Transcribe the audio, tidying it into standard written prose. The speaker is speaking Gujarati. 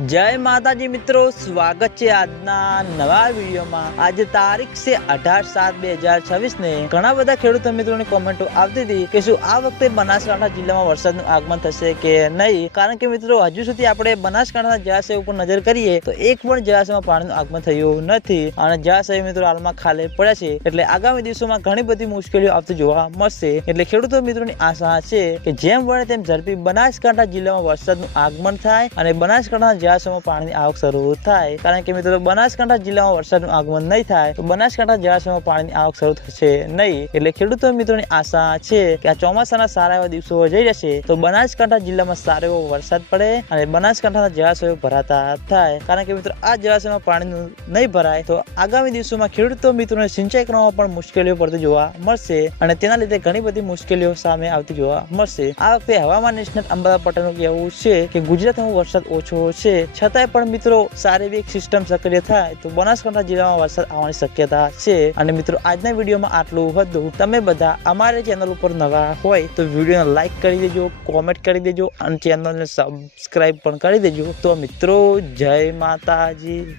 जय माताजी मित्रों, स्वागत है આજના નવા વિડીયોમાં। આજે તારીખ છે 18/7/2026 ને ઘણા બધા ખેડૂતો મિત્રોની કોમેન્ટો આવતી હતી કે શું આ વખતે બનાસકાંઠા જિલ્લામાં વરસાદનું આગમન થશે કે નહીં। કારણ કે મિત્રો હજુ સુધી આપણે બનાસકાંઠાના જળાશય ઉપર નજર કરીએ તો એક પણ જળાશયમાં પાણીનું આગમન થયું નથી અને જળાશય મિત્રો હાલમાં ખાલી પડ્યા છે। એટલે આગામી દિવસોમાં ઘણી બધી મુશ્કેલીઓ આવતી જોવા મળશે। એટલે ખેડૂતો મિત્રોની આશા છે કે જેમ બને તેમ ઝડપી બનાસકાંઠા જિલ્લામાં વરસાદનું આગમન થાય અને બનાસકાંઠા જળાશયમાં પાણીની આવક શરૂ થાય। કારણ કે મિત્રો બનાસકાંઠા જિલ્લામાં વરસાદનું આગમન નહીં થાય તો બનાસકાંઠા જળાશયમાં પાણીની આવક શરૂ થશે નહીં। એટલે ખેડૂતો મિત્રોની આશા છે કે આ ચોમાસાના સારા એવા દિવસો જઈ જશે તો બનાસકાંઠા જિલ્લામાં સારો એવો વરસાદ પડે અને બનાસકાંઠાના જળાશયો ભરાતા થાય। કારણ કે મિત્રો આ જળાશયમાં પાણીનું નહીં ભરાય તો આગામી દિવસોમાં ખેડૂતો મિત્રોને સિંચાઈ કરવામાં પણ મુશ્કેલીઓ પડતી જોવા મળશે અને તેના લીધે ઘણી બધી મુશ્કેલીઓ સામે આવતી જોવા મળશે। આ વખતે હવામાન નિષ્ણાત અંબાલાલ પટેલનું કહેવું છે કે ગુજરાતમાં વરસાદ ઓછો છે છતાંય પણ મિત્રો સારી એક સિસ્ટમ સક્રિય થાય તો બનાસકાંઠા જિલ્લામાં વરસાદ આવવાની શક્યતા છે। અને મિત્રો આજના વિડીયોમાં આટલું હતું। તમે બધા અમારી ચેનલ ઉપર નવા હોય તો વિડીયોને લાઈક કરી દેજો, કોમેન્ટ કરી દેજો અને ચેનલને સબસ્ક્રાઇબ પણ કરી દેજો। તો મિત્રો જય માતાજી।